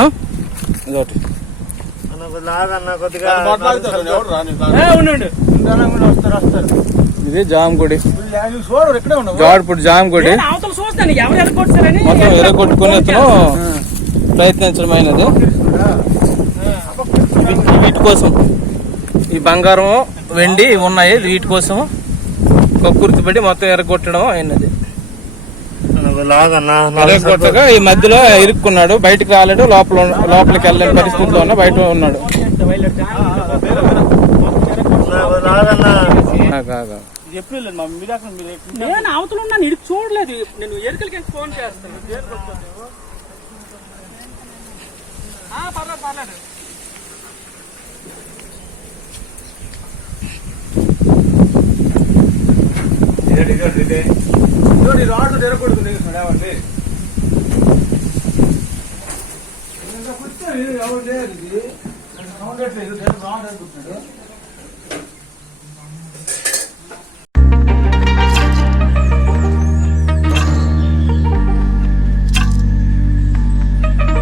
అను ఇదొకటి ఇది ఉండవు జాడుపుడు ఎరగొట్టారని మొత్తం ఎరగొట్టుకుని అతను ప్రయత్నించడమైనది. ఇవి- వీటి కోసం. ఈ బంగారం వెండి ఉన్నాయి. వీటి కోసం. కక్కుర్తిపడి మొత్తం ఎరగొట్టడం అయినది. ఎరగొట్టగా ఈ మధ్యలో ఇరుక్కున్నాడు బయటికి రాలేడు లోపల లోపలికి వెళ్ళలేని పరిస్థితిలో ఉన్న బయట ఉన్నాడు. నేను అవతల ఉన్నాను చూడలేదు. నేను ఎరుకలకి ఫోన్ చేస్తాను. పేరు కొట్టుకోండి. ఆ, పర్లేదు పర్లేదు రాడు తెరకూడదు ఏమండి కూర్చొని ఎవరు లేదు ఇది. రాడ్ అనుకుంటున్నాడు.